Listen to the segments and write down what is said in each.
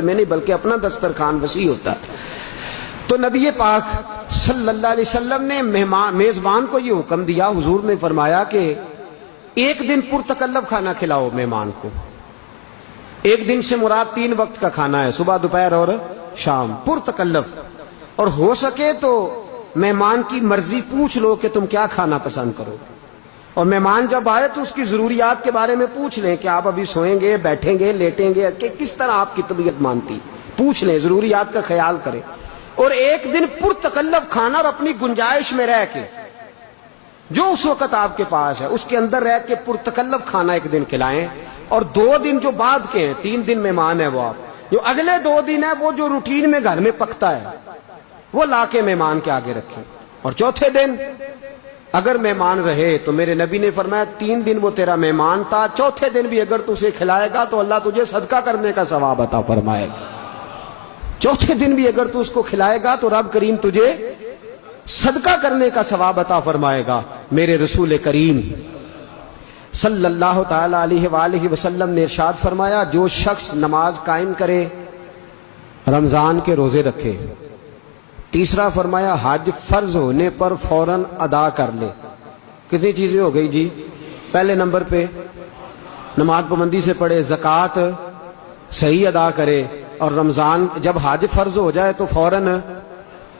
میں نہیں بلکہ اپنا دسترخوان وسیع ہوتا تھا۔ تو نبی پاک صلی اللہ علیہ وسلم نے میزبان کو یہ حکم دیا، حضور نے فرمایا کہ ایک دن پرتکلف کھانا کھلاؤ مہمان کو۔ ایک دن سے مراد 3 وقت کا کھانا ہے، صبح دوپہر اور شام، پرتکلف، اور ہو سکے تو مہمان کی مرضی پوچھ لو کہ تم کیا کھانا پسند کرو، اور مہمان جب آئے تو اس کی ضروریات کے بارے میں پوچھ لیں کہ آپ ابھی سوئیں گے، بیٹھیں گے، لیٹیں گے، کہ کس طرح آپ کی طبیعت مانتی، پوچھ لیں، ضروریات کا خیال کریں، اور ایک دن پرتکلف کھانا اور اپنی گنجائش میں رہ کے جو اس وقت آپ کے پاس ہے اس کے اندر رہ کے پرتکلف کھانا ایک دن کھلائیں، اور 2 دن جو بعد کے ہیں، 3 دن مہمان ہے وہ آپ، جو اگلے 2 دن ہے وہ جو روٹین میں گھر میں پکتا ہے وہ لا کے مہمان کے آگے رکھیں، اور چوتھے دن اگر مہمان رہے تو میرے نبی نے فرمایا 3 دن وہ تیرا مہمان تھا، چوتھے دن بھی اگر تو اسے کھلائے گا تو اللہ تجھے صدقہ کرنے کا ثواب عطا فرمائے گا، چوتھے دن بھی اگر تو اس کو کھلائے گا تو رب کریم تجھے صدقہ کرنے کا ثواب عطا فرمائے گا۔ میرے رسول کریم صلی اللہ تعالی علیہ وآلہ وسلم نے ارشاد فرمایا، جو شخص نماز قائم کرے، رمضان کے روزے رکھے، تیسرا فرمایا حج فرض ہونے پر فوراً ادا کر لے۔ کتنی چیزیں ہو گئی جی؟ پہلے نمبر پہ نماز پابندی سے پڑھے، زکوٰۃ صحیح ادا کرے، اور رمضان جب حج فرض ہو جائے تو فوراً،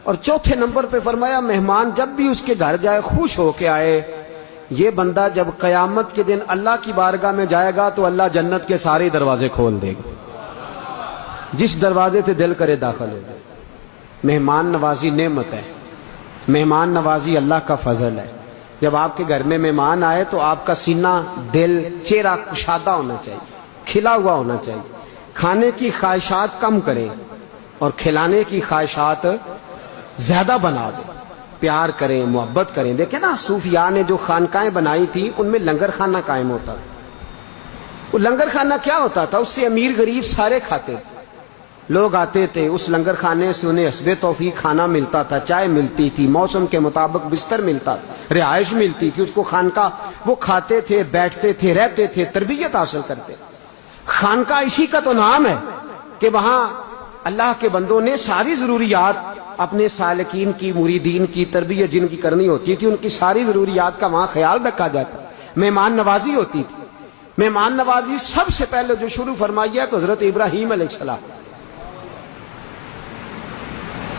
اور چوتھے نمبر پہ فرمایا مہمان جب بھی اس کے گھر جائے خوش ہو کے آئے۔ یہ بندہ جب قیامت کے دن اللہ کی بارگاہ میں جائے گا تو اللہ جنت کے سارے دروازے کھول دے گا، جس دروازے سے دل کرے داخل ہو جائے۔ مہمان نوازی نعمت ہے، مہمان نوازی اللہ کا فضل ہے۔ جب آپ کے گھر میں مہمان آئے تو آپ کا سینہ، دل، چہرہ کشادہ ہونا چاہیے، کھلا ہوا ہونا چاہیے۔ کھانے کی خواہشات کم کریں اور کھلانے کی خواہشات زیادہ بنا دیں، پیار کریں، محبت کریں۔ دیکھیں نا صوفیاء نے جو خانقاہیں بنائی تھی ان میں لنگر خانہ قائم ہوتا تھا۔ وہ لنگر خانہ کیا ہوتا تھا؟ اس سے امیر غریب سارے کھاتے تھے، لوگ آتے تھے، اس لنگر خانے سے انہیں حسب توفیق کھانا ملتا تھا، چائے ملتی تھی، موسم کے مطابق بستر ملتا تھا، رہائش ملتی تھی، اس کو خانقاہ، وہ کھاتے تھے، بیٹھتے تھے، رہتے تھے، تربیت حاصل کرتے۔ خانقاہ اسی کا تو نام ہے کہ وہاں اللہ کے بندوں نے ساری ضروریات اپنے سالکین کی، مریدین کی تربیت جن کی کرنی ہوتی تھی، ان کی ساری ضروریات کا وہاں خیال رکھا جاتا، مہمان نوازی ہوتی تھی۔ مہمان نوازی سب سے پہلے جو شروع فرمائی ہے تو حضرت ابراہیم علیہ السلام۔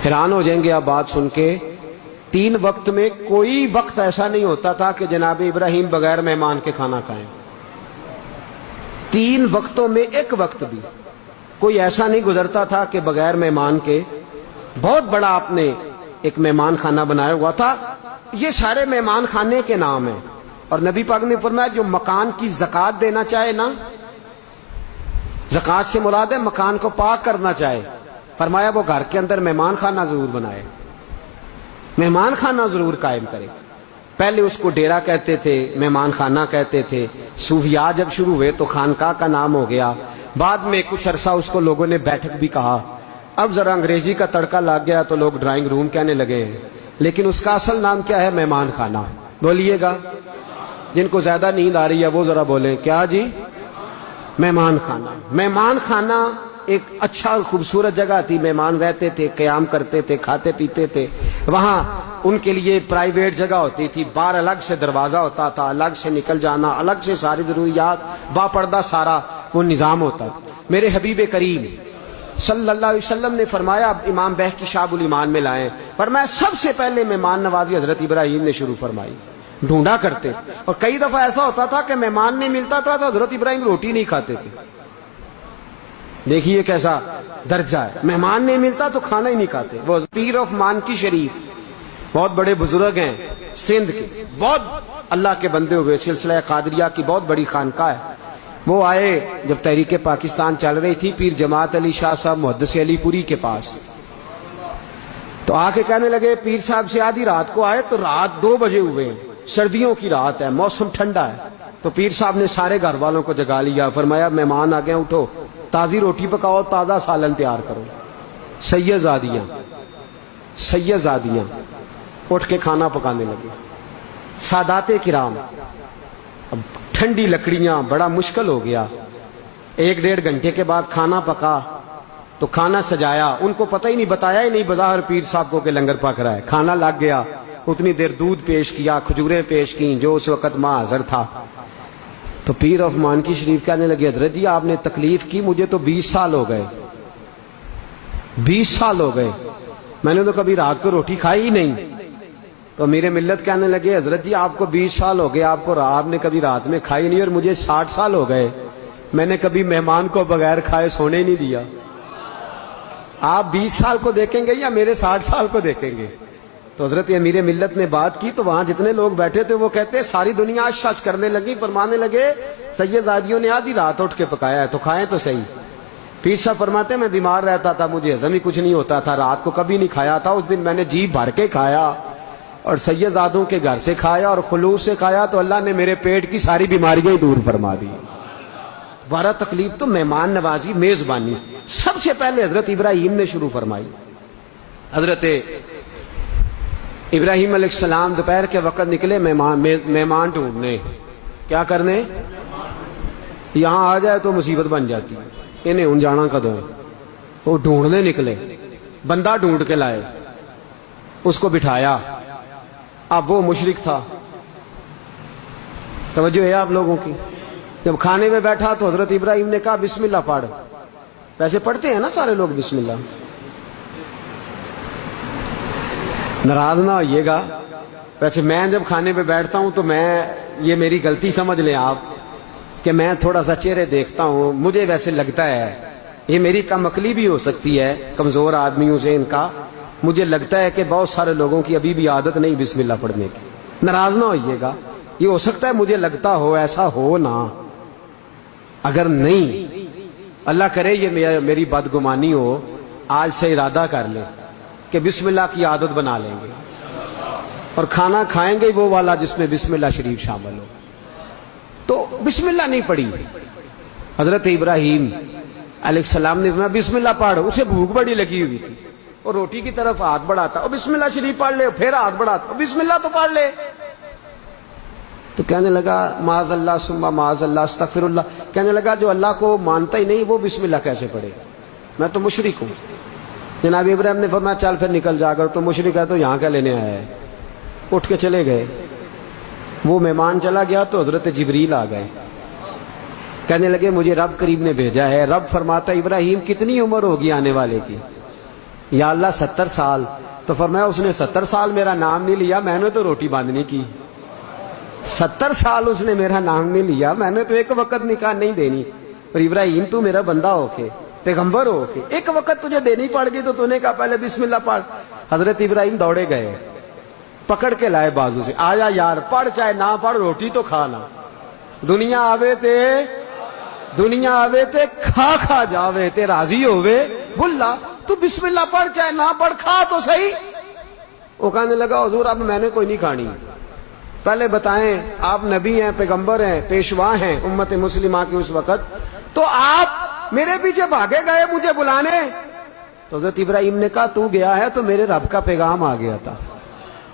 حیران ہو جائیں گے آپ بات سن کے، 3 وقت میں کوئی وقت ایسا نہیں ہوتا تھا کہ جناب ابراہیم بغیر مہمان کے کھانا کھائیں۔ 3 وقتوں میں ایک وقت بھی کوئی ایسا نہیں گزرتا تھا کہ بغیر مہمان کے۔ بہت بڑا آپ نے ایک مہمان خانہ بنایا ہوا تھا۔ یہ سارے مہمان خانے کے نام ہیں، اور نبی پاک نے فرمایا جو مکان کی زکوٰۃ دینا چاہے نا، زکوٰۃ سے مراد ہے مکان کو پاک کرنا چاہے، فرمایا وہ گھر کے اندر مہمان خانہ ضرور بنائے، مہمان خانہ ضرور قائم کرے۔ پہلے اس کو ڈیرا کہتے تھے، مہمان خانہ کہتے تھے، صوفیاء جب شروع ہوئے تو خانقاہ کا نام ہو گیا، بعد میں کچھ عرصہ اس کو لوگوں نے بیٹھک بھی کہا، اب ذرا انگریزی کا تڑکا لگ گیا تو لوگ ڈرائنگ روم کہنے لگے ہیں، لیکن اس کا اصل نام کیا ہے؟ مہمان خانہ۔ بولیے گا، جن کو زیادہ نیند آ رہی ہے وہ ذرا بولیں، کیا جی؟ مہمان خانہ۔ مہمان خانہ ایک اچھا خوبصورت جگہ تھی، مہمان رہتے تھے، قیام کرتے تھے، کھاتے پیتے تھے، وہاں ان کے لیے پرائیویٹ جگہ ہوتی تھی، باہر الگ سے دروازہ ہوتا تھا، الگ سے نکل جانا، الگ سے ساری ضروریات، با پردہ سارا وہ نظام ہوتا تھا۔ میرے حبیب کریم صلی اللہ علیہ وسلم نے فرمایا، امام بہقی شعب الایمان میں لائیں، فرمایا سب سے پہلے مہمان نوازی حضرت ابراہیم نے شروع فرمائی۔ ڈھونڈا کرتے، اور کئی دفعہ ایسا ہوتا تھا کہ مہمان نہیں ملتا تھا تو حضرت ابراہیم روٹی نہیں کھاتے تھے۔ دیکھیے کیسا درجہ ہے، مہمان نہیں ملتا تو کھانا ہی نہیں کھاتے۔ وہ پیر آف مانکی شریف بہت بڑے بزرگ ہیں سندھ کے، بہت اللہ کے بندے ہوئے، سلسلہ قادریہ کی بہت بڑی خانقاہ ہے۔ وہ آئے جب تحریک پاکستان چل رہی تھی پیر جماعت علی شاہ صاحب محدث علی پوری کے پاس، تو آ کے کہنے لگے پیر صاحب سے آدھی رات کو آئے تو رات 2 بجے ہوئے ہیں، سردیوں کی رات ہے، موسم ٹھنڈا ہے۔ تو پیر صاحب نے سارے گھر والوں کو جگا لیا، فرمایا مہمان آ گئے، اٹھو، تازی روٹی پکاؤ، تازہ سالن تیار کرو۔ سیدزادیاں اٹھ کے کھانا پکانے لگے، سادات کرام۔ اب ٹھنڈی لکڑیاں، بڑا مشکل ہو گیا۔ 1-1.5 گھنٹے کے بعد کھانا پکا، تو کھانا سجایا، ان کو پتہ ہی نہیں، بتایا ہی نہیں بظاہر پیر صاحب کو کہ لنگر پک رہا ہے. کھانا لگ گیا، اتنی دیر دودھ پیش کیا، کھجوریں پیش کیں، جو اس وقت ماں حاضر تھا. تو پیر آف مانکی شریف کہنے لگے حضرت جی آپ نے تکلیف کی، مجھے تو 20 سال ہو گئے، 20 سال ہو گئے، میں نے تو کبھی رات کو روٹی کھائی ہی نہیں. تو میرے ملت کہنے لگے حضرت جی آپ کو 20 سال ہو گئے، آپ کو آپ نے کبھی رات میں کھائی نہیں، اور مجھے 60 سال ہو گئے، میں نے کبھی مہمان کو بغیر کھائے سونے ہی نہیں دیا. آپ 20 سال کو دیکھیں گے یا میرے 60 سال کو دیکھیں گے؟ تو حضرت امیر ملت نے بات کی تو وہاں جتنے لوگ بیٹھے تھے وہ کہتے ساری دنیا شش کرنے لگی، فرمانے لگے سیدادیوں نے آدھی رات اٹھ کے پکایا ہے تو کھائیں تو صحیح. پیر صاحب فرماتے میں بیمار رہتا تھا، مجھے ہضم ہی کچھ نہیں ہوتا تھا، رات کو کبھی نہیں کھایا تھا، اس دن میں نے جی بھر کے کھایا اور سیدزادوں کے گھر سے کھایا اور خلوص سے کھایا تو اللہ نے میرے پیٹ کی ساری بیماریاں ہی دور فرما دی. دوبارہ تکلیف تو مہمان نوازی، میزبانی سب سے پہلے حضرت ابراہیم نے شروع فرمائی. حضرت ابراہیم علیہ السلام دوپہر کے وقت نکلے مہمان ڈھونڈنے. کیا کرنے؟ یہاں آ جائے تو مصیبت بن جاتی، انہیں ان جانا کدوں. وہ ڈھونڈنے نکلے، بندہ ڈھونڈ کے لائے، اس کو بٹھایا. اب وہ مشرک تھا. توجہ ہے آپ لوگوں کی؟ جب کھانے میں بیٹھا تو حضرت ابراہیم نے کہا بسم اللہ پڑھ. ویسے پڑھتے ہیں نا سارے لوگ بسم اللہ، ناراض نہ ہوئیے گا. ویسے میں جب کھانے پہ بیٹھتا ہوں تو یہ میری غلطی سمجھ لیں آپ کہ میں تھوڑا سا چہرے دیکھتا ہوں، مجھے ویسے لگتا ہے، یہ میری کم عقلی بھی ہو سکتی ہے کمزور آدمیوں سے ان کا، مجھے لگتا ہے کہ بہت سارے لوگوں کی ابھی بھی عادت نہیں بسم اللہ پڑھنے کی. ناراض نہ ہوئیے گا، یہ ہو سکتا ہے مجھے لگتا ہو، ایسا ہو نہ. اگر نہیں، اللہ کرے یہ میری بدگمانی ہو، آج سے ارادہ کر لیں کہ بسم اللہ کی عادت بنا لیں گے اور کھانا کھائیں گے وہ والا جس میں بسم اللہ شریف شامل ہو. تو بسم اللہ نہیں پڑھی. حضرت ابراہیم علیہ السلام نے فرمایا بسم اللہ پڑھ. اسے بھوک بڑی لگی ہوئی تھی، اور روٹی کی طرف ہاتھ بڑھاتا، اور بسم اللہ شریف پڑھ لے، پھر ہاتھ بڑھاتا، اور بسم اللہ تو پڑھ لے. تو کہنے لگا معاذ اللہ ثم معاذ اللہ استغفر اللہ. کہنے لگا جو اللہ کو مانتا ہی نہیں وہ بسم اللہ کیسے پڑھے؟ میں تو مشرک ہوں. جناب ابراہیم نے فرمایا چل پھر نکل جا کر، تو مشرک ہے تو یہاں کیا لینے آیا ہے؟ اٹھ کے چلے گئے. وہ مہمان چلا گیا تو حضرت جبریل آ گئے. کہنے لگے مجھے رب کریم نے بھیجا ہے. رب فرماتا ابراہیم کتنی عمر ہوگی آنے والے کی؟ یا اللہ 70 سال. تو فرمایا اس نے 70 سال میرا نام نہیں لیا، میں نے تو روٹی باندھنی کی. 70 سال اس نے میرا نام نہیں لیا، میں نے تو ایک وقت نکاح نہیں دینی. اور ابراہیم تو میرا بندہ ہو کے، پیغمبر ہو کے ایک وقت تجھے دینی پڑ گئی تو نے کہا پہلے بسم اللہ پڑھ. حضرت ابراہیم دوڑے گئے، پکڑ کے لائے بازو سے، آیا یار پڑھ چاہے نہ پڑھ روٹی تو کھانا. دنیا آوے تے کھا کھا جاوے تے راضی ہوئے بھلا. تو بسم اللہ پڑھ چاہے نہ پڑھ، کھا تو صحیح. وہ کہنے لگا حضور اب میں نے کوئی نہیں کھانی. پہلے بتائیں آپ نبی ہیں، پیغمبر ہیں، پیشوا ہیں امت مسلمہ کے اس وقت، تو آپ میرے پیچھے بھاگے گئے مجھے بلانے. تو حضرت ابراہیم نے کہا تو گیا ہے تو میرے رب کا پیغام آ گیا تھا.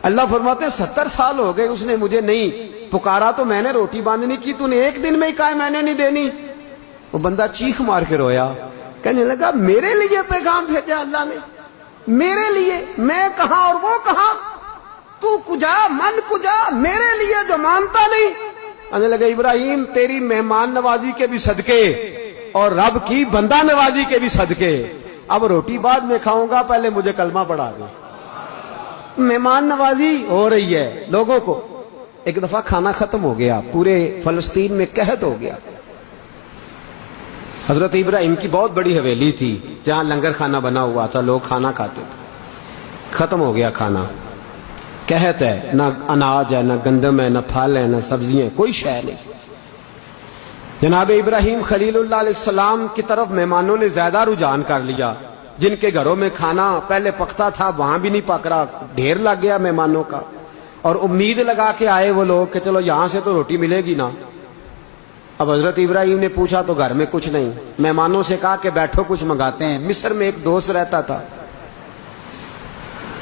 اللہ فرماتے 70 سال ہو گئے اس نے مجھے نہیں پکارا تو میں نے روٹی باندھنی کی، تو نے ایک دن میں ہی کہا میں نے نہیں دینی. وہ بندہ چیخ مار کے رویا، کہنے لگا میرے لیے پیغام بھیجا اللہ نے، میرے لیے؟ میں کہاں اور وہ کہاں؟ تو کجا من کجا میرے لیے جو مانتا نہیں. کہنے لگا ابراہیم تیری مہمان نوازی کے بھی صدقے اور رب کی بندہ نوازی کے بھی صدقے، اب روٹی بعد میں کھاؤں گا، پہلے مجھے کلمہ پڑھا دے. مہمان نوازی ہو رہی ہے لوگوں کو. ایک دفعہ کھانا ختم ہو گیا، پورے فلسطین میں قحط ہو گیا. حضرت ابراہیم کی بہت بڑی حویلی تھی جہاں لنگر کھانا بنا ہوا تھا، لوگ کھانا کھاتے تھے. ختم ہو گیا کھانا، قحط ہے، نہ اناج ہے، نہ گندم ہے، نہ پھل ہے، نہ سبزیاں، کوئی شے نہیں. جناب ابراہیم خلیل اللہ علیہ السلام کی طرف مہمانوں نے زیادہ رجحان کر لیا. جن کے گھروں میں کھانا پہلے پکتا تھا وہاں بھی نہیں پک رہا، ڈھیر لگ گیا مہمانوں کا. اور امید لگا کے آئے وہ لوگ کہ چلو یہاں سے تو روٹی ملے گی نا. اب حضرت ابراہیم نے پوچھا تو گھر میں کچھ نہیں. مہمانوں سے کہا کہ بیٹھو کچھ منگاتے ہیں. مصر میں ایک دوست رہتا تھا،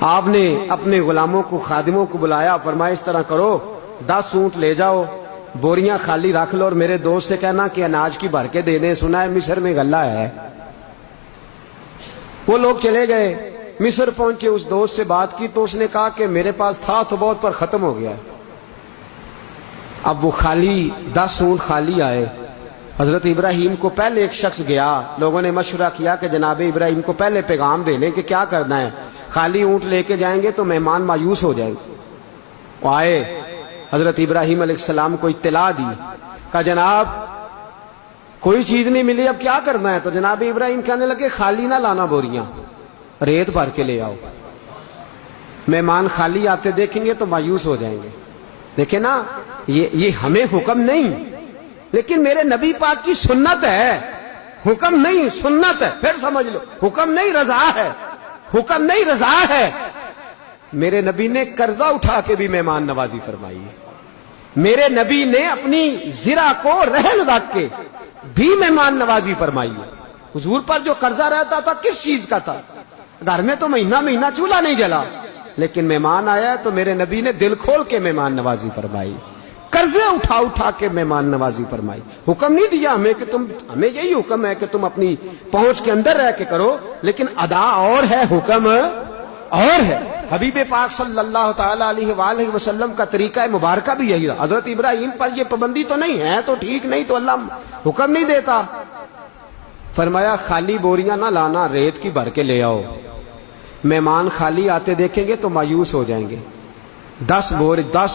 آپ نے اپنے غلاموں کو، خادموں کو بلایا، فرمایا اس طرح کرو 10 اونٹ لے جاؤ، بوریاں خالی رکھ لو اور میرے دوست سے کہنا کہ اناج کی بھر کے دے دیں، سنا ہے مصر میں غلہ ہے. وہ لوگ چلے گئے، مصر پہنچے، اس دوست سے بات کی تو اس نے کہا کہ میرے پاس تھا تو بہت پر ختم ہو گیا۔ اب وہ خالی 10 اونٹ خالی آئے۔ حضرت ابراہیم کو پہلے ایک شخص گیا، لوگوں نے مشورہ کیا کہ جناب ابراہیم کو پہلے پیغام دے لیں کہ کیا کرنا ہے، خالی اونٹ لے کے جائیں گے تو مہمان مایوس ہو جائیں گے۔ وہ آئے، حضرت ابراہیم علیہ السلام کو اطلاع دی، کہا جناب کوئی چیز نہیں ملی، اب کیا کرنا ہے؟ تو جناب ابراہیم کہنے لگے خالی نہ لانا بوریاں، ریت بھر کے لے آؤ، مہمان خالی آتے دیکھیں گے تو مایوس ہو جائیں گے۔ دیکھیں نا، یہ ہمیں حکم نہیں لیکن میرے نبی پاک کی سنت ہے، حکم نہیں سنت ہے، پھر سمجھ لو، حکم نہیں رضا ہے، حکم نہیں رضا ہے۔ میرے نبی نے قرضہ اٹھا کے بھی مہمان نوازی فرمائی ہے، میرے نبی نے اپنی زرہ کو رہن رکھ کے بھی مہمان نوازی فرمائی ہے۔ حضور پر جو قرضہ رہتا تھا کس چیز کا تھا؟ گھر میں تو مہینہ مہینہ چولہا نہیں جلا، لیکن مہمان آیا تو میرے نبی نے دل کھول کے مہمان نوازی فرمائی، قرضے اٹھا اٹھا کے مہمان نوازی فرمائی۔ حکم نہیں دیا ہمیں کہ ہمیں یہی حکم ہے کہ تم اپنی پہنچ کے اندر رہ کے کرو، لیکن ادا اور ہے، حکم اور ہے۔ حبیب پاک صلی اللہ تعالی علیہ وآلہ وسلم کا طریقہ مبارکہ بھی یہی رہا۔ حضرت ابراہیم پر یہ پابندی تو نہیں ہے تو ٹھیک، نہیں تو اللہ حکم نہیں دیتا۔ فرمایا خالی بوریاں نہ لانا، ریت کی بھر کے لے آؤ، مہمان خالی آتے دیکھیں گے تو مایوس ہو جائیں گے۔ 10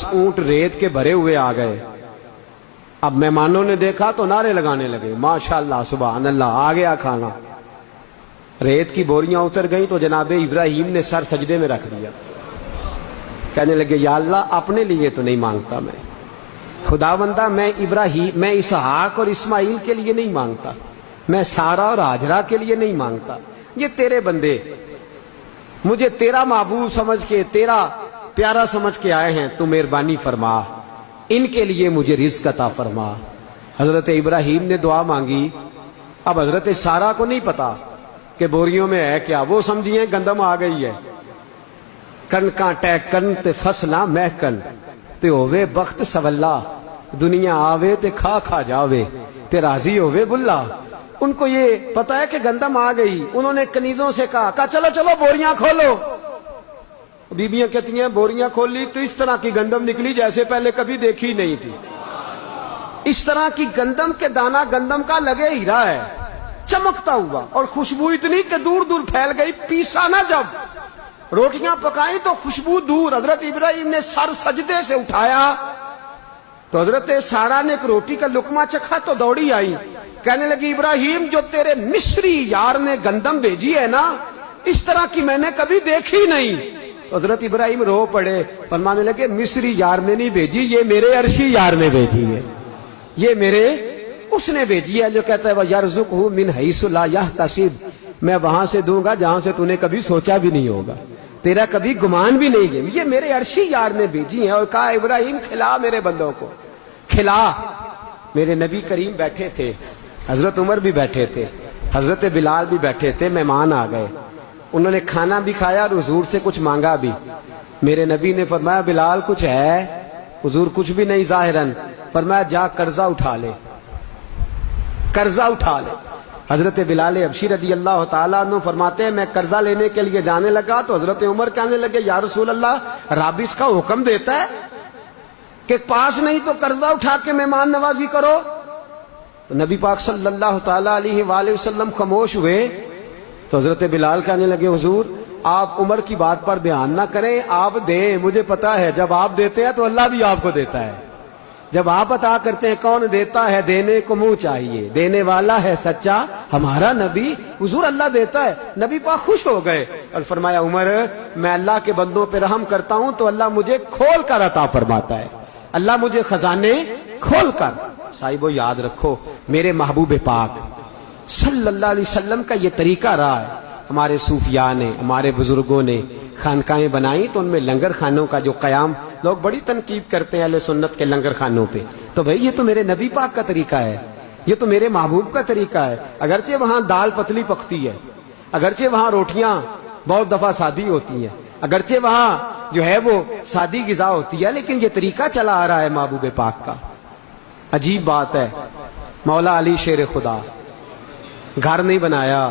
اونٹ ریت کے بھرے ہوئے آ گئے۔ اب مہمانوں نے دیکھا تو نعرے لگانے لگے، ماشاءاللہ سبحان اللہ، آ گیا کھانا۔ ریت کی بوریاں اتر گئیں تو جناب ابراہیم نے سر سجدے میں رکھ دیا، کہنے لگے یا اللہ اپنے لیے تو نہیں مانگتا میں، خدا بندہ میں اسحاق اور اسماعیل کے لیے نہیں مانگتا، میں سارا اور ہاجرہ کے لیے نہیں مانگتا، یہ تیرے بندے مجھے تیرا محبوب سمجھ کے، تیرا پیارا سمجھ کے آئے ہیں، تو مہربانی فرما، ان کے لیے مجھے رزق عطا فرما۔ حضرت ابراہیم نے دعا مانگی۔ اب حضرت سارا کو نہیں پتا کہ بوریوں میں ہے کیا، وہ سمجھیے گندم آ گئی ہے۔ کنکاں ٹیکن تے فصلاں محکن تے ہووے بخت سولا، دنیا آوے تے کھا کھا جاوے تے راضی ہووے بلا۔ ان کو یہ پتا ہے کہ گندم آ گئی، انہوں نے کنیزوں سے کہا چلو چلو بوریاں کھولو۔ بیبیاں کہتی ہیں بوریاں کھول لی تو اس طرح کی گندم نکلی جیسے پہلے کبھی دیکھی نہیں تھی، اس طرح کی گندم کے دانا گندم کا لگے ہیرا ہے، چمکتا ہوا، اور خوشبو اتنی کہ دور دور پھیل گئی۔ پیسا نہ جب روٹیاں پکائیں تو خوشبو دور۔ حضرت ابراہیم نے سر سجدے سے اٹھایا تو حضرت سارا نے ایک روٹی کا لقمہ چکھا تو دوڑی آئی، کہنے لگی ابراہیم جو تیرے مصری یار نے گندم بھیجی ہے نا، اس طرح کی میں نے کبھی دیکھی نہیں۔ حضرت ابراہیم رو پڑے، فرمانے لگے مصری یار نے نہیں بھیجی، یہ میرے عرشی یار نے بھیجی ہے، یہ میرے اس نے بھیجی ہے جو کہتا ہے وَيَرْزُقْهُ مِنْ حَيْثُ لَا يَحْتَسِبُ، میں وہاں سے دوں گا جہاں سے تو نے کبھی سوچا بھی نہیں ہوگا، تیرا کبھی گمان بھی نہیں ہے، یہ میرے عرشی یار نے بھیجی ہے۔ اور کہا ابراہیم کھلا میرے بندوں کو، کھلا۔ میرے نبی کریم بیٹھے تھے، حضرت عمر بھی بیٹھے تھے، حضرت بلال بھی بیٹھے تھے، مہمان آ گئے، انہوں نے کھانا بھی کھایا اور حضور سے کچھ مانگا بھی۔ میرے نبی نے فرمایا بلال کچھ ہے؟ حضور کچھ بھی نہیں ظاہراً۔ فرمایا جا قرضہ اٹھا لے، قرضہ اٹھا لے۔ حضرت بلال حبشی رضی اللہ تعالیٰ عنہ فرماتے ہیں میں قرضہ لینے کے لیے جانے لگا تو حضرت عمر کہنے لگے یا رسول اللہ رب اس کا حکم دیتا ہے کہ پاس نہیں تو قرضہ اٹھا کے مہمان نوازی کرو؟ تو نبی پاک صلی اللہ تعالیٰ علیہ وآلہ وسلم خاموش ہوئے تو حضرت بلال کہنے لگے حضور آپ عمر کی بات پر دھیان نہ کریں، آپ دیں، مجھے پتا ہے جب آپ دیتے ہیں تو اللہ بھی آپ کو دیتا ہے، جب آپ عطا کرتے ہیں کون دیتا ہے، دینے کو منہ چاہیے، دینے والا ہے سچا ہمارا نبی، حضور اللہ دیتا ہے۔ نبی پاک خوش ہو گئے اور فرمایا عمر میں اللہ کے بندوں پہ رحم کرتا ہوں تو اللہ مجھے کھول کر عطا فرماتا ہے، اللہ مجھے خزانے کھول کر۔ صاحبو یاد رکھو میرے محبوب پاک صلی اللہ علیہ وسلم کا یہ طریقہ رہا ہے۔ ہمارے صوفیاء نے، ہمارے بزرگوں نے خانقاہیں بنائی تو ان میں لنگر خانوں کا جو قیام، لوگ بڑی تنقید کرتے ہیں اہل سنت کے لنگر خانوں پہ، تو بھئی یہ تو میرے نبی پاک کا طریقہ ہے، یہ تو میرے محبوب کا طریقہ ہے۔ اگرچہ وہاں دال پتلی پکتی ہے، اگرچہ وہاں روٹیاں بہت دفعہ سادی ہوتی ہیں، اگرچہ وہاں جو ہے وہ سادی غذا ہوتی ہے، لیکن یہ طریقہ چلا آ رہا ہے محبوب پاک کا۔ عجیب بات ہے، مولا علی شیر خدا، گھر نہیں بنایا،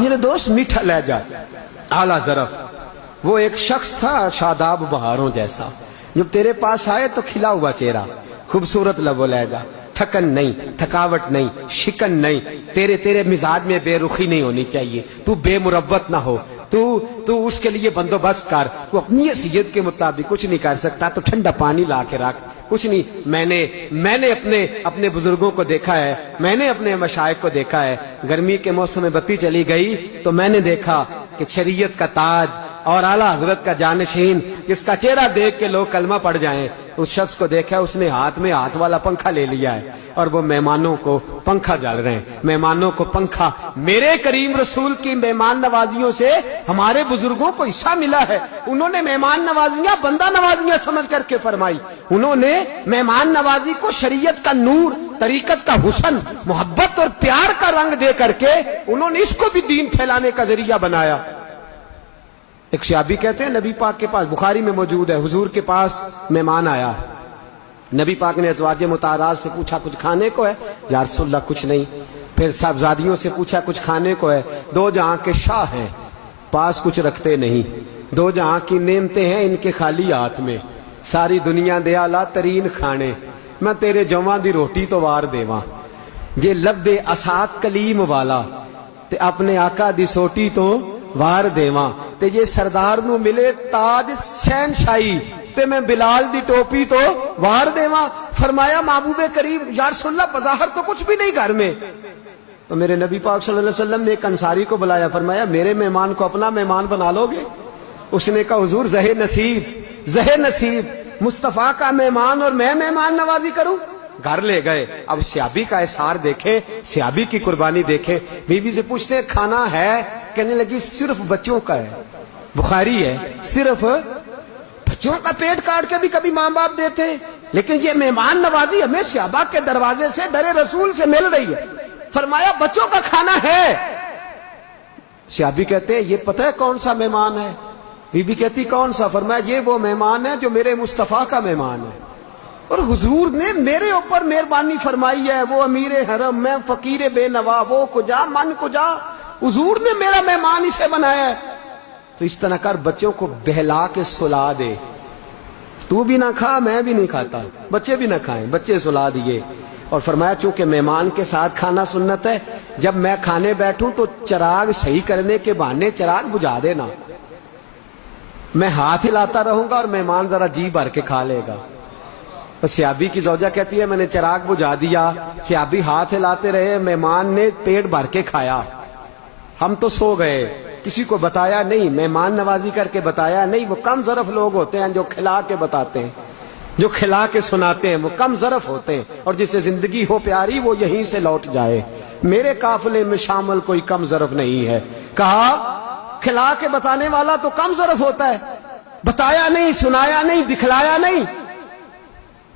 میرے دوست میٹھا لہجہ اعلیٰ ظرف، وہ ایک شخص تھا شاداب بہاروں جیسا، جب تیرے پاس آئے تو کھلا ہوا چہرہ، خوبصورت لب و لہجہ، تھکن نہیں، تھکاوٹ نہیں، شکن نہیں، تیرے مزاج میں بے رخی نہیں ہونی چاہیے، تو بے مروت نہ ہو، تو اس کے لیے بندوبست کر، وہ اپنی حیثیت کے مطابق کچھ نہیں کر سکتا تو ٹھنڈا پانی لا کے رکھ، کچھ نہیں۔ میں نے اپنے بزرگوں کو دیکھا ہے، میں نے اپنے مشائخ کو دیکھا ہے، گرمی کے موسم میں بتی چلی گئی تو میں نے دیکھا کہ شریعت کا تاج اور اعلیٰ حضرت کا جانشین جس کا چہرہ دیکھ کے لوگ کلمہ پڑھ جائیں، اس شخص کو دیکھا اس نے ہاتھ میں ہاتھ والا پنکھا لے لیا ہے اور وہ مہمانوں کو پنکھا جال رہے ہیں، مہمانوں کو پنکھا۔ میرے کریم رسول کی مہمان نوازیوں سے ہمارے بزرگوں کو حصہ ملا ہے، انہوں نے مہمان نوازیاں بندہ نوازیاں سمجھ کر کے فرمائی، انہوں نے مہمان نوازی کو شریعت کا نور، طریقت کا حسن، محبت اور پیار کا رنگ دے کر کے انہوں نے اس کو بھی دین پھیلانے کا ذریعہ بنایا۔ ایک صحابی کہتے ہیں نبی پاک کے پاس، بخاری میں موجود ہے، حضور کے پاس مہمان آیا، نبی پاک نے ازواج مطہرات سے پوچھا کچھ کھانے کو ہے؟ یا رسول اللہ کچھ نہیں۔ پھر صاحبزادیوں سے پوچھا کچھ کھانے کو ہے؟ دو جہاں کے شاہ ہیں، پاس کچھ رکھتے نہیں، دو جہاں کی نعمتیں ہیں ان کے خالی ہاتھ میں، ساری دنیا دے اعلیٰ ترین کھانے، میں تیرے جواں دی روٹی تو وار دیواں، جے لبے اسات کلیم والا تے اپنے آقا دی سوٹی تو وار دیواں، تے جے سردار نو ملے تاج شہنشاہی تے میں بلال دی ٹوپی تو وار دیواں۔ فرمایا محبوب کریم یا رسول اللہ بظاہر تو کچھ بھی نہیں گھر میں، تو میرے نبی پاک صلی اللہ علیہ وسلم نے ایک انصاری کو بلایا، فرمایا میرے مہمان کو اپنا مہمان بنا لو گے؟ اس نے کہا حضور زہ نصیب مصطفیٰ کا مہمان اور میں مہمان نوازی کروں؟ گھر لے گئے۔ اب صحابی کا احسار دیکھیں، صحابی کی قربانی دیکھیں، بیوی سے پوچھتے ہیں کھانا ہے؟ کہنے لگی صرف بچوں کا ہے، بخاری ہے، صرف بچوں کا پیٹ کاٹ کے بھی کبھی ماں باپ دیتے ہیں، لیکن یہ مہمان نوازی ہمیں صحابہ کے دروازے سے در رسول سے مل رہی ہے۔ فرمایا بچوں کا کھانا ہے۔ صحابی کہتے ہیں یہ پتہ ہے کون سا مہمان ہے؟ بی بی کہتی کون سا؟ فرمایا یہ وہ مہمان ہے جو میرے مصطفیٰ کا مہمان ہے، اور حضور نے میرے اوپر مہربانی فرمائی ہے، وہ امیر حرم، میں فقیر بے نوا، وہ کجا من کجا، حضور نے میرا مہمان اسے بنایا ہے۔ تو اس طرح کر بچوں کو بہلا کے سلا دے، تو بھی نہ کھا میں بھی نہیں کھاتا، بچے بھی نہ کھائیں، بچے سلا دیے۔ اور فرمایا چونکہ مہمان کے ساتھ کھانا سنت ہے، جب میں کھانے بیٹھوں تو چراغ صحیح کرنے کے بہانے چراغ بجھا دینا، میں ہاتھ ہلاتا رہوں گا اور مہمان ذرا جی بھر کے کھا لے گا۔ صحابی کی زوجہ کہتی ہے میں نے چراغ بجھا دیا، صحابی ہاتھ ہلاتے رہے، مہمان نے پیٹ بھر کے کھایا، ہم تو سو گئے، کسی کو بتایا نہیں، مہمان نوازی کر کے بتایا نہیں۔ وہ کم ظرف لوگ ہوتے ہیں جو کھلا کے بتاتے ہیں، جو کھلا کے سناتے ہیں، وہ کم ظرف ہوتے ہیں، اور جسے زندگی ہو پیاری وہ یہیں سے لوٹ جائے۔ میرے قافلے میں شامل کوئی کم ظرف نہیں ہے، کہا کھلا کے بتانے والا تو کم ظرف ہوتا ہے، بتایا نہیں، سنایا نہیں، دکھلایا نہیں۔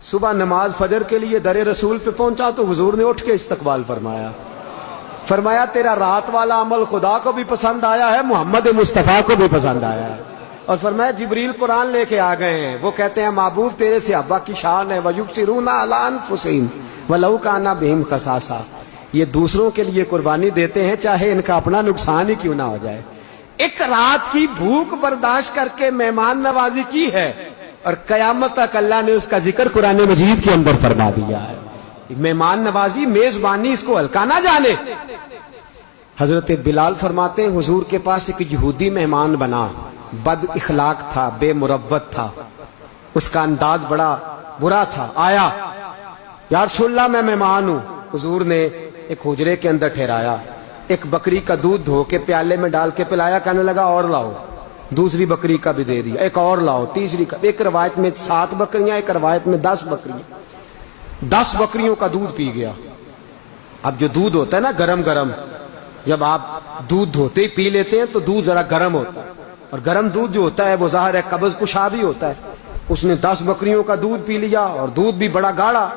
صبح نماز فجر کے لیے در رسول پہ پہنچا تو حضور نے اٹھ کے استقبال فرمایا، فرمایا تیرا رات والا عمل خدا کو بھی پسند آیا ہے، محمد مصطفیٰ کو بھی پسند آیا ہے۔ اور فرمایا جبریل قرآن لے کے آ گئے ہیں، وہ کہتے ہیں محبوب تیرے صحابہ کی شان ہے، وَيُبْصِرُونَ عَلَىٰ أَنفُسِهِمْ وَلَوْ كَانَ بِهِمْ خَصَاصَةٌ، یہ دوسروں کے لیے قربانی دیتے ہیں چاہے ان کا اپنا نقصان ہی کیوں نہ ہو جائے۔ ایک رات کی بھوک برداشت کر کے مہمان نوازی کی ہے، اور قیامت تک اللہ نے اس کا ذکر قرآن مجید کے اندر فرما دیا ہے۔ مہمان نوازی، میزبانی، اس کو ہلکا نہ جانے۔ حضرت بلال فرماتے ہیں حضور کے پاس ایک یہودی مہمان بنا، بد اخلاق تھا، بے مروت تھا، اس کا انداز بڑا برا تھا۔ آیا یا رسول اللہ میں مہمان ہوں، حضور نے ایک حجرے کے اندر ٹھہرایا، ایک بکری کا دودھ دھو کے پیالے میں ڈال کے پلایا، کہنے لگا اور لاؤ، دوسری بکری کا بھی دے دیا، ایک اور لاؤ، تیسری کا، ایک روایت میں 7 بکریاں، ایک روایت میں 10 بکریاں، 10 بکریوں کا دودھ پی گیا۔ اب جو دودھ ہوتا ہے نا گرم گرم، جب آپ دودھ دھوتے ہی پی لیتے ہیں تو دودھ ذرا گرم ہوتا ہے، اور گرم دودھ جو ہوتا ہے وہ ظاہر ہے قبض کشا بھی ہوتا ہے۔ اس نے 10 بکریوں کا دودھ پی لیا، اور دودھ بھی بڑا گاڑھا۔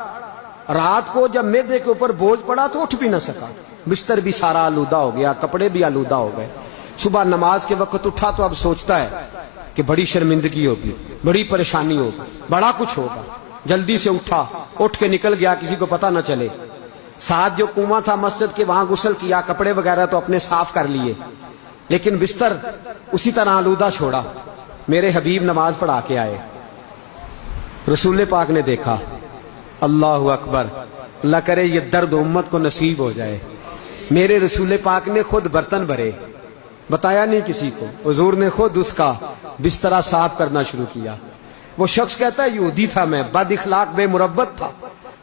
رات کو جب معدے کے اوپر بوجھ پڑا تو اٹھ بھی نہ سکا، بستر بھی سارا آلودہ ہو گیا، کپڑے بھی آلودہ ہو گئے۔ صبح نماز کے وقت اٹھا تو اب سوچتا ہے کہ بڑی شرمندگی ہوگی، بڑی پریشانی ہوگی، بڑا کچھ ہوگا۔ جلدی سے اٹھا، اٹھ کے نکل گیا، کسی کو پتہ نہ چلے۔ ساتھ جو کنواں تھا مسجد کے وہاں غسل کیا, کپڑے وغیرہ تو اپنے صاف کر لیے, لیکن بستر اسی طرح آلودہ چھوڑا. میرے حبیب نماز پڑھا کے آئے, رسول پاک نے دیکھا, اللہ اکبر, اللہ کرے یہ درد امت کو نصیب ہو جائے. میرے رسول پاک نے خود برتن بھرے, بتایا نہیں کسی کو, حضور نے خود اس کا بسترا صاف کرنا شروع کیا. وہ شخص کہتا ہے یہودی تھا میں, بد اخلاق بے مروت تھا,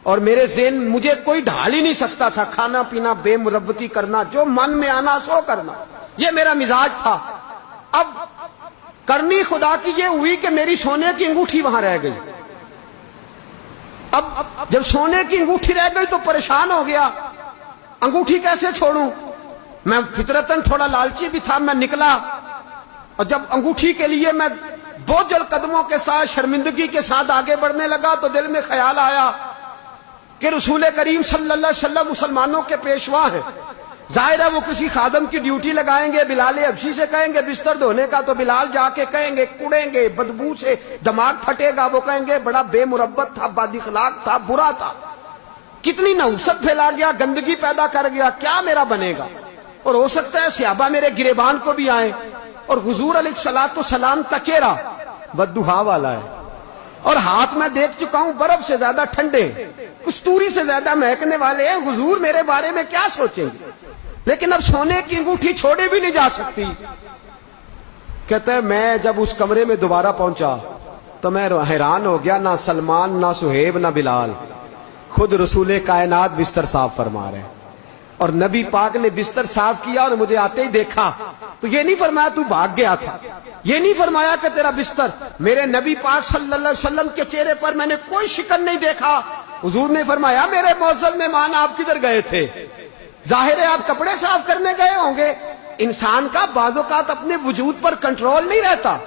اور میرے ذہن مجھے کوئی ڈھال ہی نہیں سکتا تھا, کھانا پینا بے مروتی کرنا, جو من میں آنا سو کرنا, یہ میرا مزاج تھا. اب کرنی خدا کی یہ ہوئی کہ میری سونے کی انگوٹھی وہاں رہ گئی. اب جب سونے کی انگوٹھی رہ گئی تو پریشان ہو گیا, انگوٹھی کیسے چھوڑوں. میں فطرتاً تھوڑا لالچی بھی تھا, میں نکلا, اور جب انگوٹھی کے لیے میں بوجھل قدموں کے ساتھ شرمندگی کے ساتھ آگے بڑھنے لگا تو دل میں خیال آیا کہ رسول کریم صلی اللہ علیہ وسلم مسلمانوں کے پیشوا ہیں. ظاہر ہے وہ کسی خادم کی ڈیوٹی لگائیں گے, بلال حبشی سے کہیں گے بستر دھونے کا, تو بلال جا کے کہیں گے, کڑیں گے, بدبو سے دماغ پھٹے گا, وہ کہیں گے بڑا بے مربت تھا, بد اخلاق تھا, برا تھا, کتنی نحوست پھیلا گیا, گندگی پیدا کر گیا, کیا میرا بنے گا. اور ہو سکتا ہے صحابہ میرے گریبان کو بھی آئیں, اور حضور علیہ الصلوۃ والسلام کا چہرہ بددہا والا ہے, اور ہاتھ میں دیکھ چکا ہوں برف سے زیادہ ٹھنڈے, کستوری سے زیادہ مہکنے والے ہیں, حضور میرے بارے میں کیا سوچیں گے. لیکن اب سونے کی انگوٹھی چھوڑے بھی نہیں جا سکتی. کہتا ہے میں جب اس کمرے میں دوبارہ پہنچا تو میں حیران ہو گیا, نہ سلمان, نہ سہیب, نہ بلال, خود رسول کائنات بستر صاف فرما رہے ہیں. اور نبی پاک نے بستر صاف کیا اور مجھے آتے ہی دیکھا تو یہ نہیں فرمایا تو بھاگ گیا تھا, یہ نہیں فرمایا کہ تیرا بستر. میرے نبی پاک صلی اللہ علیہ وسلم کے چہرے پر میں نے کوئی شکن نہیں دیکھا. حضور نے فرمایا میرے معزز مہمان آپ کدھر گئے تھے. ظاہر ہے آپ کپڑے صاف کرنے گئے ہوں گے. انسان کا بعض اوقات اپنے وجود پر کنٹرول نہیں رہتا,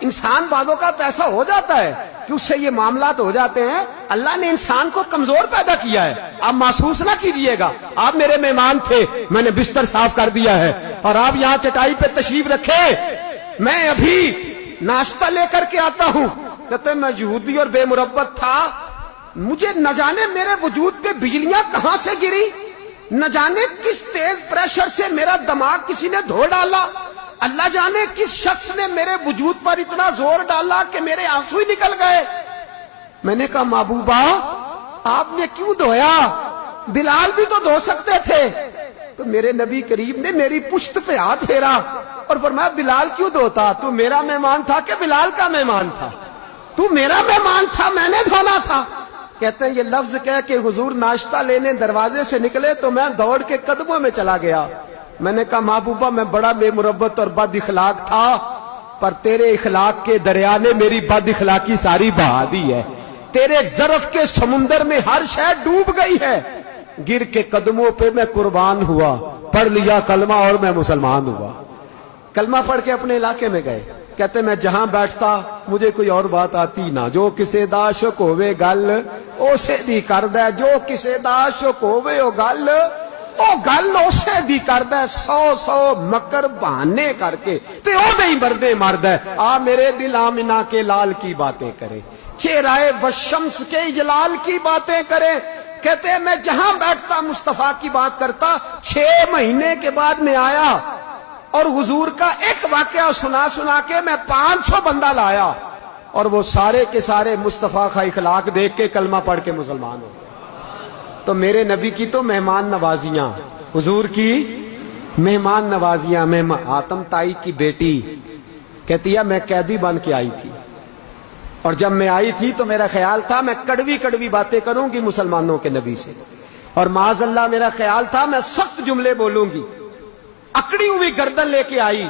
انسان بعض اوقات ایسا ہو جاتا ہے کہ اس سے یہ معاملات ہو جاتے ہیں. اللہ نے انسان کو کمزور پیدا کیا ہے, آپ محسوس نہ کیجئے گا. آپ میرے مہمان تھے, میں نے بستر صاف کر دیا ہے, اور آپ یہاں چٹائی پہ تشریف رکھے, میں ابھی ناشتہ لے کر کے آتا ہوں. کہتے میں یہودی اور بے مربت تھا, مجھے نہ جانے میرے وجود پہ بجلیاں کہاں سے گری, نہ جانے کس تیز پریشر سے میرا دماغ کسی نے دھو ڈالا, اللہ جانے کس شخص نے میرے وجود پر اتنا زور ڈالا کہ میرے آنسو ہی نکل گئے. میں نے کہا محبوبہ آپ نے کیوں دھویا, بلال بھی تو دھو سکتے تھے. تو میرے نبی کریم نے میری پشت پہ ہاتھ پھیرا اور فرمایا بلال کیوں دھوتا, تو میرا مہمان تھا کہ بلال کا مہمان تھا, تو میرا مہمان تھا, میں نے دھونا تھا. کہتے ہیں یہ لفظ کہہ کہ حضور ناشتہ لینے دروازے سے نکلے تو میں دوڑ کے قدموں میں چلا گیا. میں نے کہا محبوبہ میں بڑا بے مربت اور بد اخلاق تھا, پر تیرے اخلاق کے دریا نے میری بد اخلاقی ساری بہا دی ہے. تیرے ظرف کے سمندر میں ہر شے ڈوب گئی ہے, گر کے قدموں پہ میں قربان ہوا, پڑھ لیا کلمہ اور میں مسلمان ہوا. کلمہ پڑھ کے اپنے علاقے میں گئے. کہتے میں جہاں بیٹھتا مجھے کوئی اور بات آتی نہ, جو کسے دا شک ہوئے گل اسے دی کردہ, جو کسے دا شک ہوئے او گل اسے دی کردہ, 100 مکر بہانے کر کے تے او نہیں بردے مردہ. آ میرے دل آمنہ کے لال کی باتیں کرے, چہرہ وشمس کے جلال کی باتیں کرے. کہتے ہیں میں جہاں بیٹھتا مصطفیٰ کی بات کرتا. 6 مہینے کے بعد میں آیا اور حضور کا ایک واقعہ سنا کے میں 500 بندہ لایا, اور وہ سارے کے سارے مصطفیٰ کا اخلاق دیکھ کے کلمہ پڑھ کے مسلمان ہو. تو میرے نبی کی تو مہمان نوازیاں, حضور کی مہمان نوازیاں. آتم تائی کی بیٹی کہتی ہے میں قیدی بن کے آئی تھی, اور جب میں آئی تھی تو میرا خیال تھا میں کڑوی باتیں کروں گی مسلمانوں کے نبی سے, اور معاذ اللہ میرا خیال تھا میں سخت جملے بولوں گی. اکڑی ہوئی گردن لے کے آئی,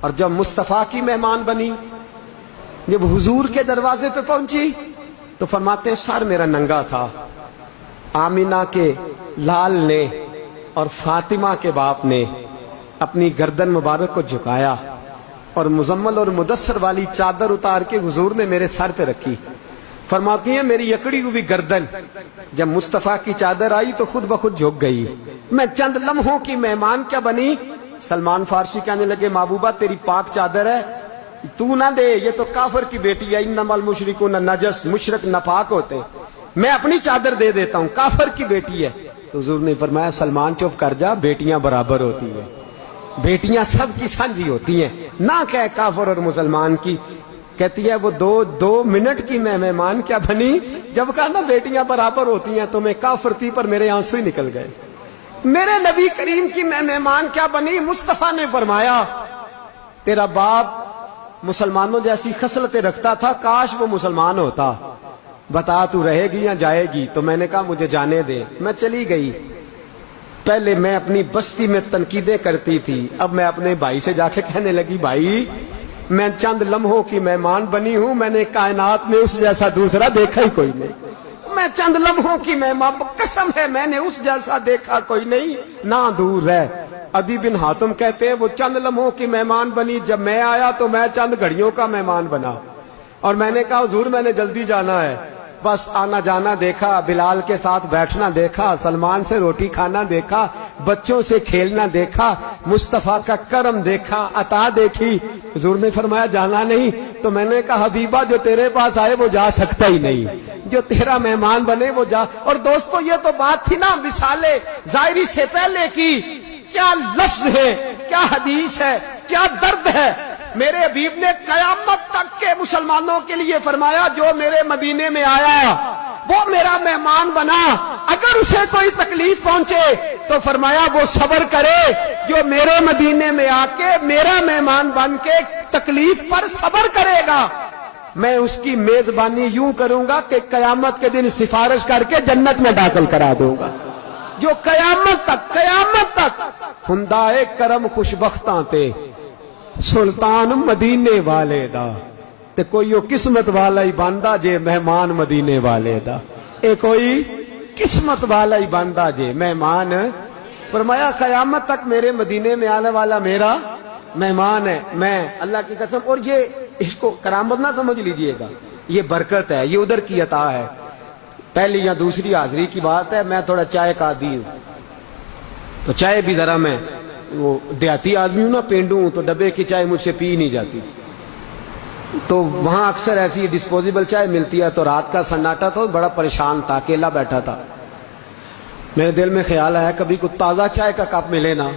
اور جب مصطفیٰ کی مہمان بنی, جب حضور کے دروازے پہ پہنچی تو فرماتے ہیں سر میرا ننگا تھا. آمینہ کے لال نے اور فاطمہ کے باپ نے اپنی گردن مبارک کو جھکایا, اور مزمل اور مدثر والی چادر اتار کے حضور نے میرے سر پہ رکھی. فرماتی ہیں میری اکڑی ہوئی گردن جب مصطفیٰ کی چادر آئی تو خود بخود جھک گئی. میں چند لمحوں کی مہمان کیا بنی. سلمان فارسی کہنے لگے محبوبہ تیری پاک چادر ہے, تو نہ دے, یہ تو کافر کی بیٹی ہے. انما المشرکون نجس, مشرک ناپاک ہوتے. میں اپنی چادر دے دیتا ہوں, کافر کی بیٹی ہے. تو حضور نے فرمایا سلمان چپ کر جا, بیٹیاں برابر ہوتی ہیں, بیٹیاں سب کی سانجھی ہوتی ہیں, نہ کہ کافر اور مسلمان کی. کہتی ہے وہ دو منٹ کی میں مہمان کیا بنی, جب کہا نا بیٹیاں برابر ہوتی ہیں تو میں کافر تھی پر میرے آنسو ہی نکل گئے. میرے نبی کریم کی میں مہمان کیا بنی. مصطفیٰ نے فرمایا تیرا باپ مسلمانوں جیسی خصلتیں رکھتا تھا, کاش وہ مسلمان ہوتا, بتا تو رہے گی یا جائے گی. تو میں نے کہا مجھے جانے دے. میں چلی گئی. پہلے میں اپنی بستی میں تنقیدیں کرتی تھی, اب میں اپنے بھائی سے جا کے کہنے لگی بھائی میں چند لمحوں کی مہمان بنی ہوں, میں نے کائنات میں اس جیسا دوسرا دیکھا ہی کوئی نہیں. میں چند لمحوں کی مہمان, قسم ہے میں نے اس جیسا دیکھا کوئی نہیں, نہ دور ہے. عدی بن حاتم کہتے ہیں وہ چند لمحوں کی مہمان بنی, جب میں آیا تو میں چند گھڑیوں کا مہمان بنا. اور میں نے کہا حضور میں نے جلدی جانا ہے, بس آنا جانا دیکھا, بلال کے ساتھ بیٹھنا دیکھا, سلمان سے روٹی کھانا دیکھا, بچوں سے کھیلنا دیکھا, مصطفیٰ کا کرم دیکھا, عطا دیکھی. حضور نے فرمایا جانا نہیں. تو میں نے کہا حبیبہ جو تیرے پاس آئے وہ جا سکتا ہی نہیں, جو تیرا مہمان بنے وہ جا. اور دوستو یہ تو بات تھی نا وصال ظاہری سے پہلے کی. کیا لفظ ہے, کیا حدیث ہے, کیا درد ہے. میرے حبیب نے قیامت تک کے مسلمانوں کے لیے فرمایا جو میرے مدینے میں آیا وہ میرا مہمان بنا, اگر اسے کوئی تکلیف پہنچے تو فرمایا وہ صبر کرے, جو میرے مدینے میں آ کے میرا مہمان بن کے تکلیف پر صبر کرے گا, میں اس کی میزبانی یوں کروں گا کہ قیامت کے دن سفارش کر کے جنت میں داخل کرا دوں گا. جو قیامت تک ہندائے کرم خوشبختاں تے سلطان مدینے والے دا, تے کوئی قسمت والا ہی باندا جے مہمان مدینے والے دا. اے کوئی قسمت والا ہی باندا جے مہمان. فرمایا قیامت تک میرے مدینے میں آنے والا میرا مہمان ہے. میں اللہ کی قسم, اور یہ اس کو کرامت نہ سمجھ لیجئے گا, یہ برکت ہے, یہ ادھر کی عطا ہے. پہلی یا دوسری حاضری کی بات ہے, میں تھوڑا چائے کا عادی ہوں, تو چائے بھی ذرا میں وہ دیہاتی آدمی ہوں نا, پینڈو ہوں, تو ڈبے کی چائے مجھ سے پی نہیں جاتی. تو وہاں اکثر ایسی ڈسپوزیبل چائے ملتی ہے. تو رات کا سناٹا تھا, بڑا پریشان تھا, اکیلا بیٹھا تھا. میرے دل میں خیال آیا کبھی کوئی تازہ چائے کا کپ ملے نا.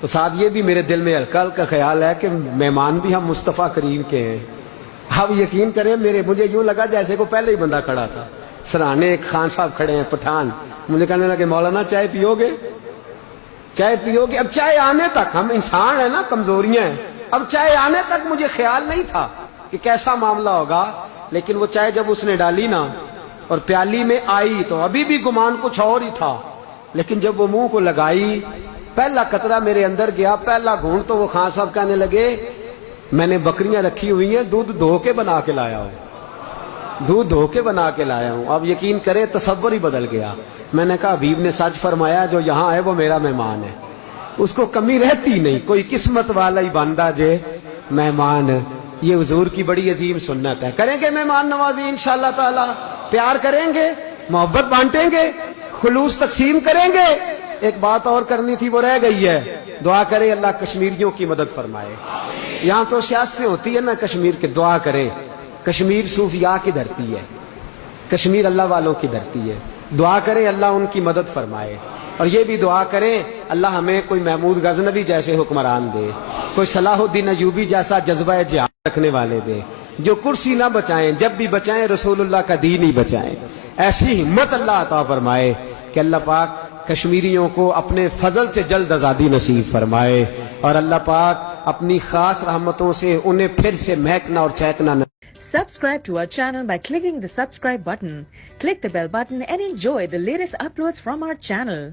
تو ساتھ یہ بھی میرے دل میں ہلکا ہلکا خیال ہے کہ مہمان بھی ہم مصطفیٰ کریم کے ہیں. آپ یقین کریں مجھے یوں لگا جیسے کو پہلے ہی بندہ کھڑا تھا. سرانے ایک خان صاحب کھڑے ہیں پٹھان, مجھے کہنے لگے مولانا چائے پیو گے, چائے پیو گے. اب چائے آنے تک, ہم انسان ہیں نا, کمزوریاں ہیں, اب چائے آنے تک مجھے خیال نہیں تھا کہ کیسا معاملہ ہوگا. لیکن وہ چائے جب اس نے ڈالی نا اور پیالی میں آئی تو ابھی بھی گمان کچھ اور ہی تھا. لیکن جب وہ منہ کو لگائی, پہلا قطرہ میرے اندر گیا, پہلا گھونٹ, تو وہ خان صاحب کہنے لگے میں نے بکریاں رکھی ہوئی ہیں, دودھ دھو کے بنا کے لایا ہوں, دودھ دھو کے بنا کے لایا ہوں. اب یقین کرے تصور ہی بدل گیا. میں نے کہا حبیب نے سچ فرمایا, جو یہاں ہے وہ میرا مہمان ہے, اس کو کمی رہتی نہیں. کوئی قسمت والا ہی بندہ جے مہمان. یہ حضور کی بڑی عظیم سنت ہے. کریں گے مہمان نوازی انشاءاللہ تعالی, پیار کریں گے, محبت بانٹیں گے, خلوص تقسیم کریں گے. ایک بات اور کرنی تھی وہ رہ گئی ہے, دعا کرے اللہ کشمیریوں کی مدد فرمائے. یہاں تو سیاستیں ہوتی ہے نا کشمیر کے, دعا کریں. کشمیر صوفیاء کی دھرتی ہے, کشمیر اللہ والوں کی دھرتی ہے. دعا کریں اللہ ان کی مدد فرمائے. اور یہ بھی دعا کریں اللہ ہمیں کوئی محمود غزنوی جیسے حکمران دے, کوئی صلاح الدین ایوبی جیسا جذبہ جہاد رکھنے والے دے, جو کرسی نہ بچائیں, جب بھی بچائیں رسول اللہ کا دین ہی بچائیں. ایسی ہمت اللہ عطا فرمائے کہ اللہ پاک کشمیریوں کو اپنے فضل سے جلد آزادی نصیب فرمائے, اور اللہ پاک اپنی خاص رحمتوں سے انہیں پھر سے مہکنا اور چہکنا. Subscribe to our channel by clicking the subscribe button. Click the bell button and enjoy the latest uploads from our channel.